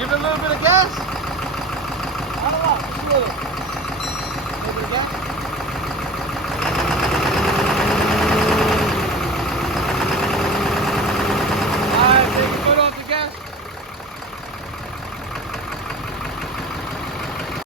Give it a little bit of gas. Not a lot, just a little. A little bit of gas.